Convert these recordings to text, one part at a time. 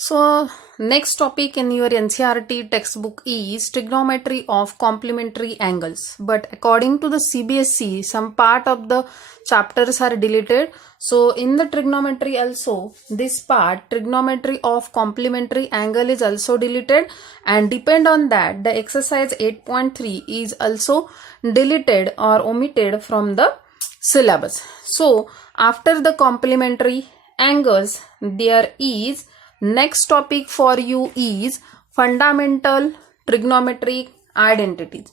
So next topic in your NCERT textbook is trigonometry of complementary angles. But according to the CBSE, some part of the chapters are deleted. So in the trigonometry also, this part, trigonometry of complementary angle is also deleted, and depend on that, the exercise 8.3 is also deleted or omitted from the syllabus. So after the complementary angles, there is next topic for you is fundamental trigonometric identities.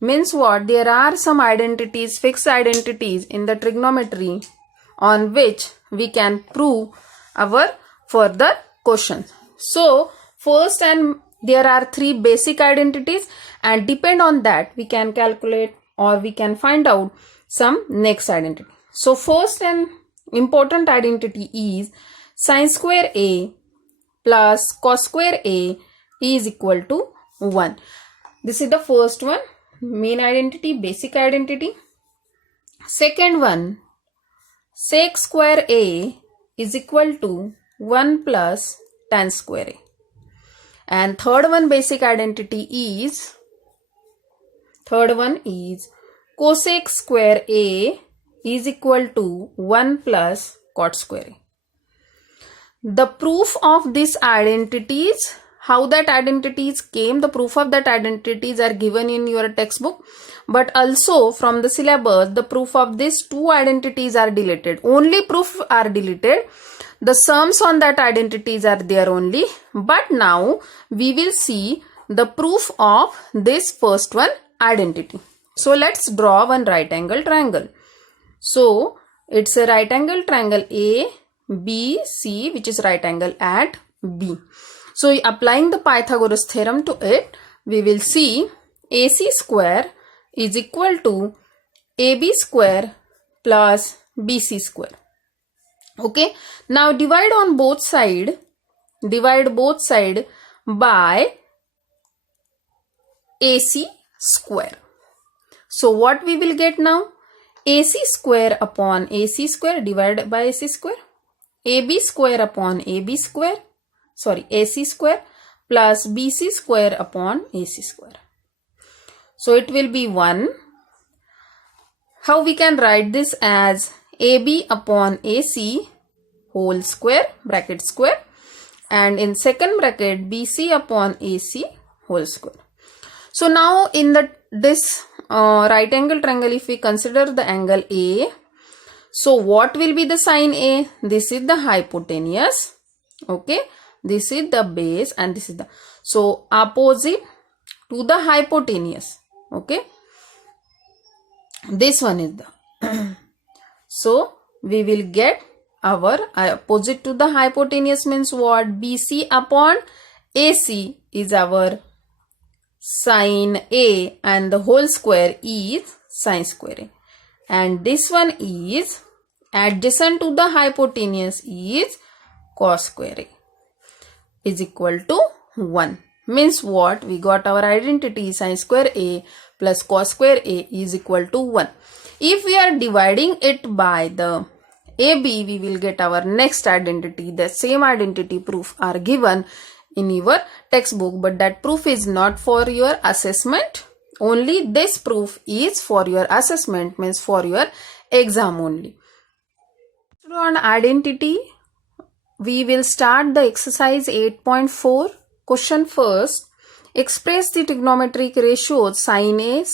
Means what? There are some identities, fixed identities in the trigonometry on which we can prove our further questions. So first, and there are three basic identities, and depend on that we can calculate or we can find out some next identity. So first and important identity is sin square A plus cos square A is equal to 1. This is the first one, main identity, basic identity. Second one, sec square A is equal to 1 plus tan square A. And third one, basic identity is, cosec square A is equal to 1 plus cot square A. The proof of these identities, how that identities came, the proof of that identities are given in your textbook, but also from the syllabus, the proof of these two identities are deleted. Only proof are deleted. The sums on that identities are there only. But now we will see the proof of this first one identity. So let's draw one right angle triangle. So it's a right angle triangle A, B, C, which is right angle at B. So applying the Pythagoras theorem to it, we will see AC square is equal to AB square plus BC square. Okay. Now divide both side by AC square. So what we will get now? AC square upon AC square divided by AC square. AB square upon AB square, AC square plus BC square upon AC square. So it will be 1. How we can write this? As AB upon AC whole square, bracket square, and in second bracket BC upon AC whole square. So now in this right angle triangle, if we consider the angle A, so what will be the sine A? This is the hypotenuse. Okay. This is the base and this is the, so opposite to the hypotenuse. Okay. This one is the, so we will get our opposite to the hypotenuse means what? BC upon AC is our sine A and the whole square is sine square A. And this one is adjacent to the hypotenuse is cos square A is equal to 1. Means what? We got our identity sin square A plus cos square A is equal to 1. If we are dividing it by the AB, we will get our next identity. The same identity proof are given in your textbook, but that proof is not for your assessment. Only this proof is for your assessment, means for your exam only. On identity, we will start the exercise 8.4. Question first. Express the trigonometric ratios sin A,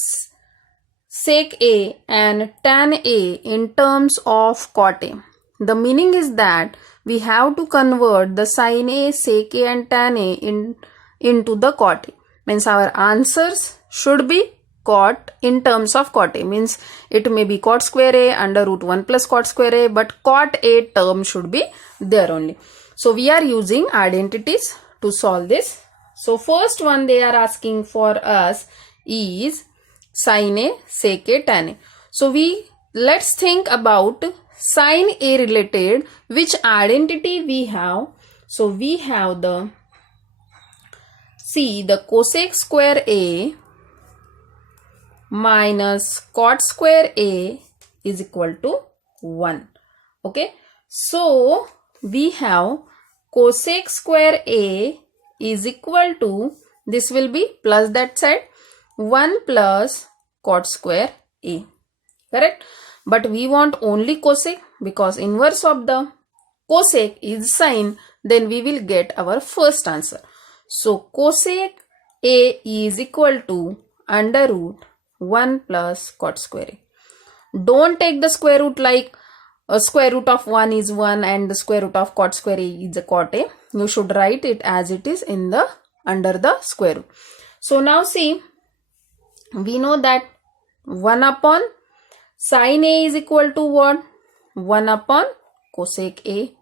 sec A and tan A in terms of cot A. The meaning is that we have to convert the sin A, sec A and tan A into the cot A. Means our answers should be cot in terms of cot A. Means it may be cot square A under root 1 plus cot square A, but cot A term should be there only. So we are using identities to solve this. So first one they are asking for us is sin A, sec A, tan A. So let's think about sin A related which identity we have. So we have the cosec square A minus cot square A is equal to 1. Okay. So we have cosec square A is equal to, this will be plus that side, 1 plus cot square A. Correct? But we want only cosec, because inverse of the cosec is sine, then we will get our first answer. So cosec A is equal to under root 1 plus cot square A. Don't take the square root like a square root of 1 is 1 and the square root of cot square A is a cot A. You should write it as it is in the under the square root. So now see, we know that 1 upon sin A is equal to what? 1 upon cosec A.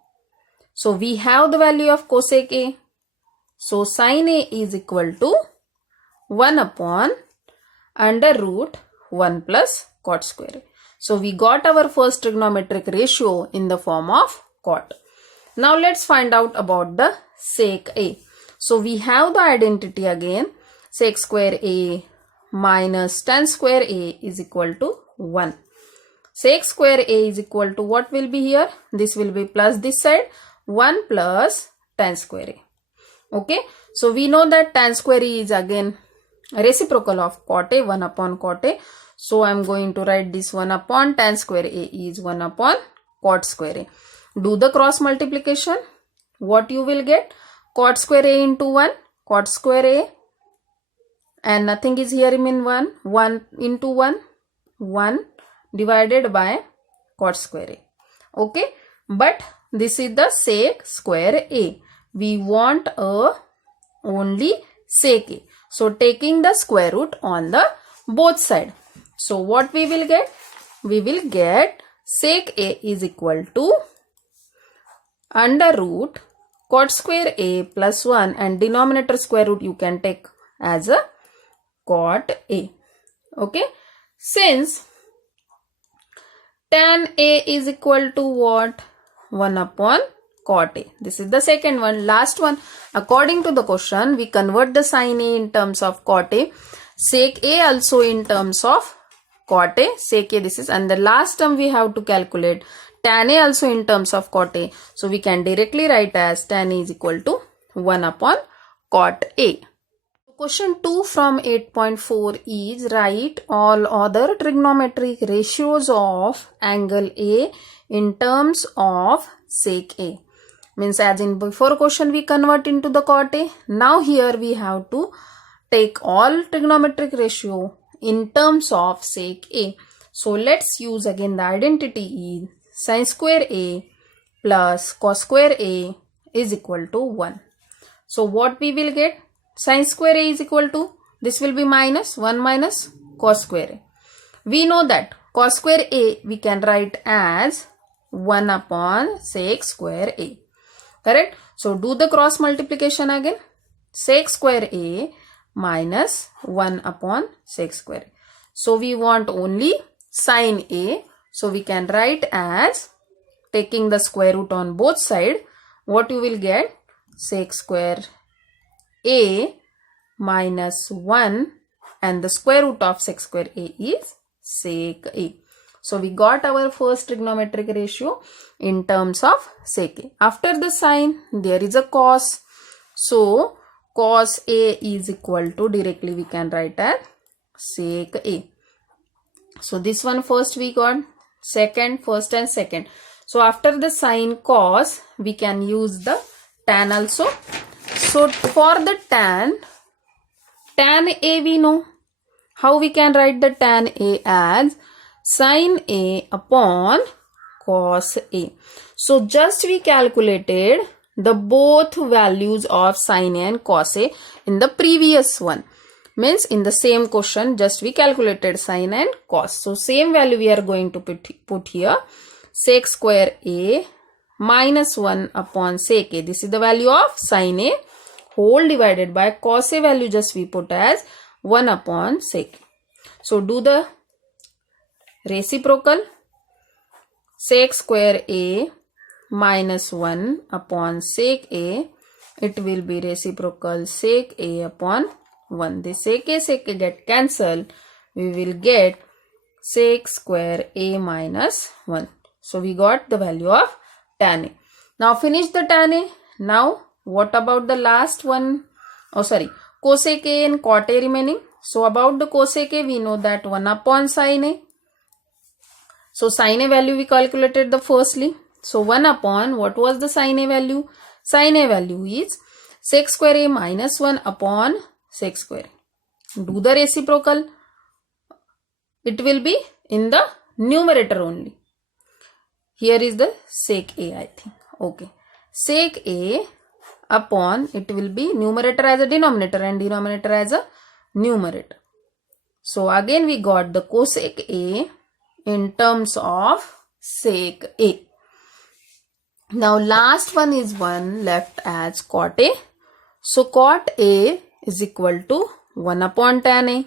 So we have the value of cosec A. So sin A is equal to 1 upon under root 1 plus cot square A. So we got our first trigonometric ratio in the form of cot. Now let's find out about the sec A. So we have the identity again, sec square A minus tan square A is equal to 1. Sec square A is equal to what will be here? This will be plus this side, 1 plus tan square A. Okay, so we know that tan square A is again reciprocal of cot A, 1 upon cot A. So I am going to write this 1 upon tan square A is 1 upon cot square A. Do the cross multiplication. What you will get? Cot square A into 1, cot square A, and nothing is here in 1. 1 into 1, 1 divided by cot square A. Okay, but this is the sec square A. We want only sec A. So taking the square root on the both side. So what we will get? We will get sec A is equal to under root cot square A plus 1, and denominator square root you can take as a cot A. Okay. Since tan A is equal to what? 1 upon cot A. This is the second one. Last one. According to the question, we convert the sin A in terms of cot A. Sec A also in terms of cot A. Sec A this is. And the last term we have to calculate tan A also in terms of cot A. So we can directly write as tan A is equal to 1 upon cot A. Question 2 from 8.4 is write all other trigonometric ratios of angle A in terms of sec A. Means as in before question we convert into the cot A. Now here we have to take all trigonometric ratio in terms of sec A. So let's use again the identity is sin square A plus cos square A is equal to 1. So what we will get? Sin square A is equal to, this will be minus 1 minus cos square A. We know that cos square A we can write as 1 upon sec square A. Correct? So do the cross multiplication again. Sec square A minus 1 upon sec square A. So we want only sin A. So we can write as taking the square root on both sides. What you will get? Sec square A minus 1, and the square root of sec square A is sec A. So we got our first trigonometric ratio in terms of sec A. After the sine, there is a cos. So cos A is equal to, directly we can write as sec A. So this one first we got, second, first and second. So after the sine cos, we can use the tan also. So for the tan A we know. How we can write the tan A as sin A upon cos A. So just we calculated the both values of sin A and cos A in the previous one. Means in the same question just we calculated sin and cos. So same value we are going to put here. Sec square A minus 1 upon sec A. This is the value of sin A whole divided by cos A value just we put as 1 upon sec A. So do the reciprocal. Sec square A minus 1 upon sec A. It will be reciprocal sec A upon 1. This sec A get cancelled. We will get sec square A minus 1. So we got the value of tan A. Now finish the tan A. Now what about the last one? Oh sorry, cosec A and cot A remaining. So about the cosec A, we know that 1 upon sin A. So sin A value we calculated the firstly. So 1 upon, what was the sin A value? Sin A value is sec square A minus 1 upon sec square A. Do the reciprocal. It will be in the numerator only. Here is the sec A, I think. Okay. Sec A upon, it will be numerator as a denominator and denominator as a numerator. So again we got the cosec A in terms of sec A. Now last one is one left as cot A. So cot A is equal to 1 upon tan A.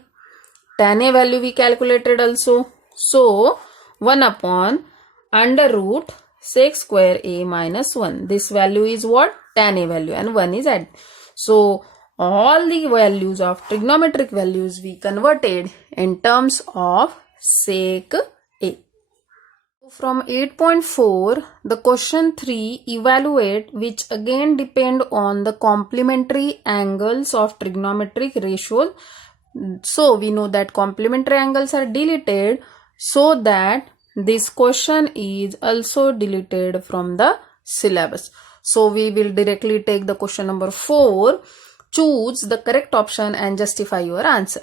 Tan A value we calculated also. So 1 upon under root sec square A minus 1. This value is what? Tan A value, and 1 is added. So all the values of trigonometric values we converted in terms of sec A. From 8.4, the question 3, evaluate, which again depend on the complementary angles of trigonometric ratios. So we know that complementary angles are deleted, so that this question is also deleted from the syllabus. So we will directly take the question number 4. Choose the correct option and justify your answer.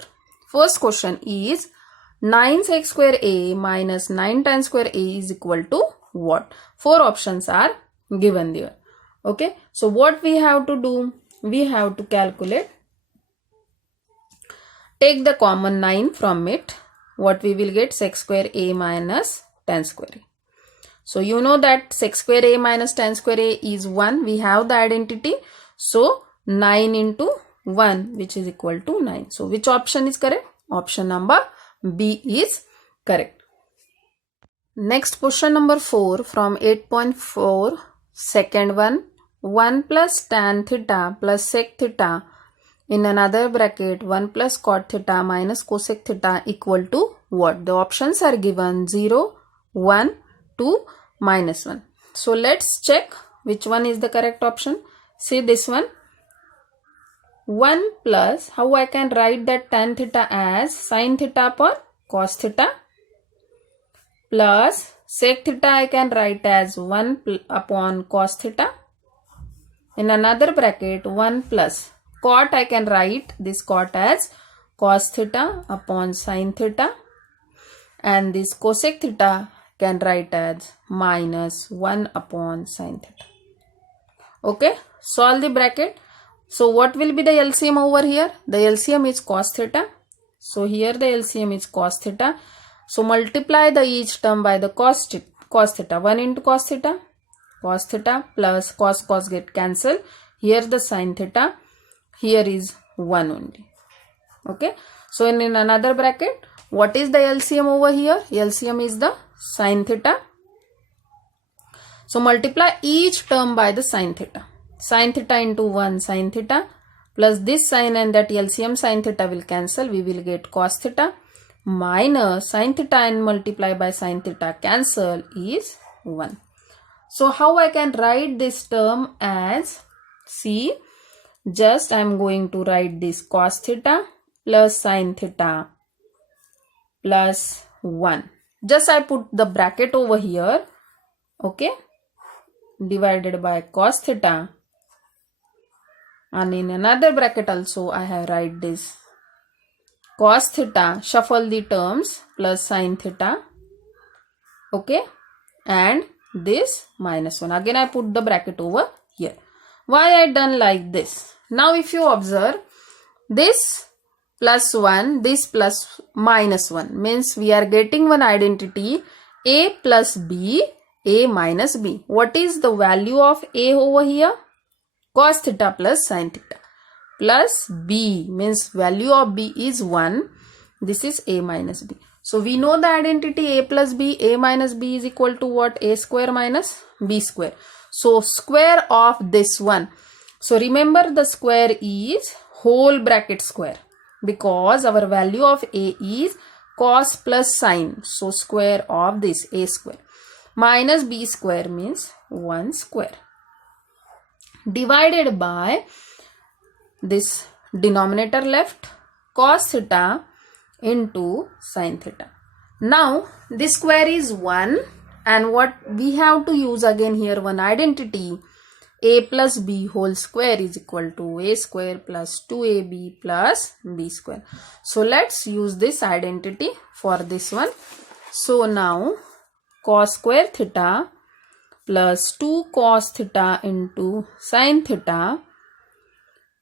First question is 9 sec square A minus 9 tan square A is equal to what? 4 options are given there. Okay. So what we have to do? We have to calculate. Take the common 9 from it. What we will get? Sec square A minus tan square A. So you know that sec square A minus tan square A is 1. We have the identity. So 9 into 1, which is equal to 9. So which option is correct? Option number B is correct. Next question number 4 from 8.4, second one. 1 plus tan theta plus sec theta in another bracket 1 plus cot theta minus cosec theta equal to what? The options are given 0, 1, 2, minus 1. So let's check which one is the correct option. See this one. 1 plus, how I can write that tan theta as sin theta upon cos theta, plus sec theta I can write as 1 upon cos theta. In another bracket 1 plus cot I can write this cot as cos theta upon sin theta, and this cosec theta can write as minus 1 upon sin theta. Okay, solve the bracket. So what will be the LCM over here? The LCM is cos theta. So here the LCM is cos theta. So multiply the each term by the cos theta. 1 into cos theta plus cos get cancelled. Here the sin theta. Here is 1 only. Okay. So in another bracket, what is the LCM over here? LCM is the sin theta. So multiply each term by the sin theta. Sin theta into 1 sin theta plus this sin, and that LCM sin theta will cancel. We will get cos theta minus sin theta and multiply by sin theta cancel is 1. So how I can write this term as, see, just I am going to write this cos theta plus sin theta plus 1. Just I put the bracket over here. Okay. Divided by cos theta. And in another bracket also I have write this cos theta, shuffle the terms, plus sin theta. Okay. And this minus 1. Again I put the bracket over here. Why I done like this? Now if you observe, this plus 1, this plus minus 1 means we are getting one identity, A plus B, A minus B. What is the value of A over here? Cos theta plus sin theta. Plus B means value of B is 1. This is A minus B. So we know the identity A plus B, A minus B is equal to what? A square minus B square. So square of this one. So remember the square is whole bracket square, because our value of A is cos plus sin. So square of this A square minus B square means 1 square. divided by this denominator left, cos theta into sin theta. Now this square is 1, and what we have to use again here one identity, a plus b whole square is equal to a square plus 2ab plus b square. So let's use this identity for this one. So now cos square theta plus 2 cos theta into sin theta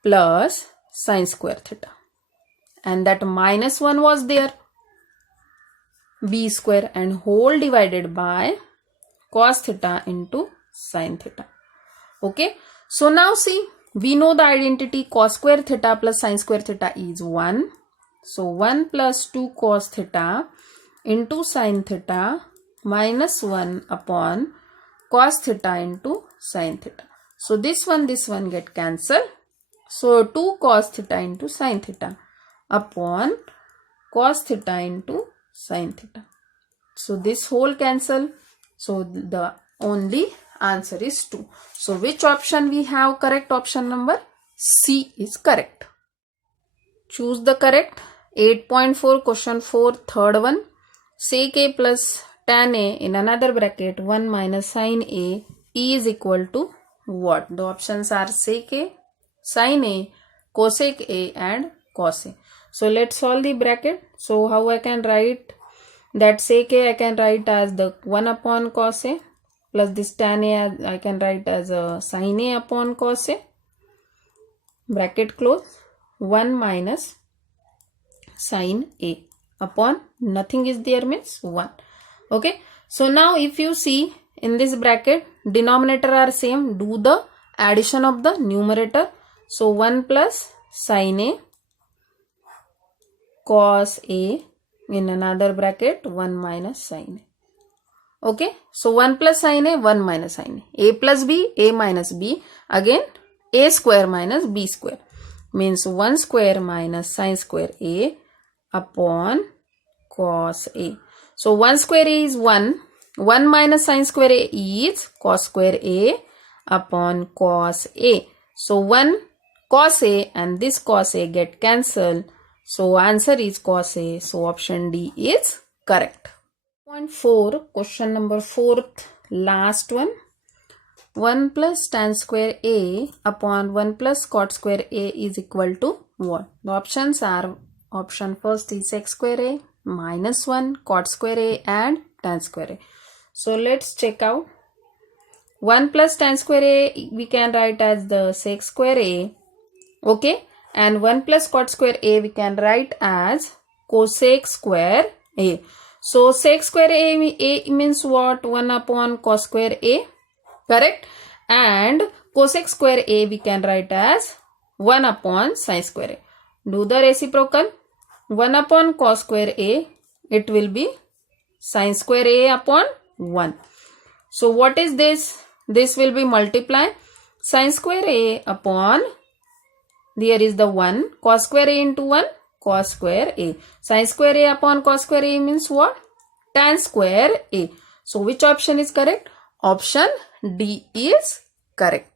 plus sin square theta, and that minus 1 was there, b square, and whole divided by cos theta into sin theta. Okay, so now see, we know the identity cos square theta plus sin square theta is 1. So 1 plus 2 cos theta into sin theta minus 1 upon cos theta into sin theta. So this one get cancelled. So 2 cos theta into sin theta upon cos theta into sin theta. So this whole cancel. So the only answer is 2. So which option we have correct? Option number C is correct. Choose the correct. 8.4 question 4 third one. Sec a plus tan a in another bracket 1 minus sin a is equal to what? The options are sec a, sin a, cosec a and cos a. So let's solve the bracket. So how I can write that sec a, I can write as the 1 upon cos a, plus this tan a I can write as a sin a upon cos a, bracket close, 1 minus sin a upon nothing is there means 1. Okay, so now if you see in this bracket denominator are same, do the addition of the numerator. So 1 plus sin a cos a in another bracket 1 minus sin a. Okay, so 1 plus sin a, 1 minus sin a plus b, a minus b, again a square minus b square means 1 square minus sin square a upon cos a. So 1 square a is 1, 1 minus sin square a is cos square a upon cos a. So 1 cos a and this cos a get cancelled. So answer is cos a. So option D is correct. 4, question number 4th, last one. 1 plus tan square a upon 1 plus cot square a is equal to what? The options are, option first is x square a, minus 1, cot square a and tan square a. So let's check out. 1 plus tan square a we can write as the sec square a. Okay, and 1 plus cot square a we can write as cosec square a. So sec square a means what? 1 upon cos square a, correct? And cosec square a we can write as 1 upon sin square a. Do the reciprocal. 1 upon cos square a, it will be sin square a upon 1. So what is this? This will be multiply sin square a upon, there is the 1, cos square a into 1, cos square a. Sin square a upon cos square a means what? Tan square a. So which option is correct? Option D is correct.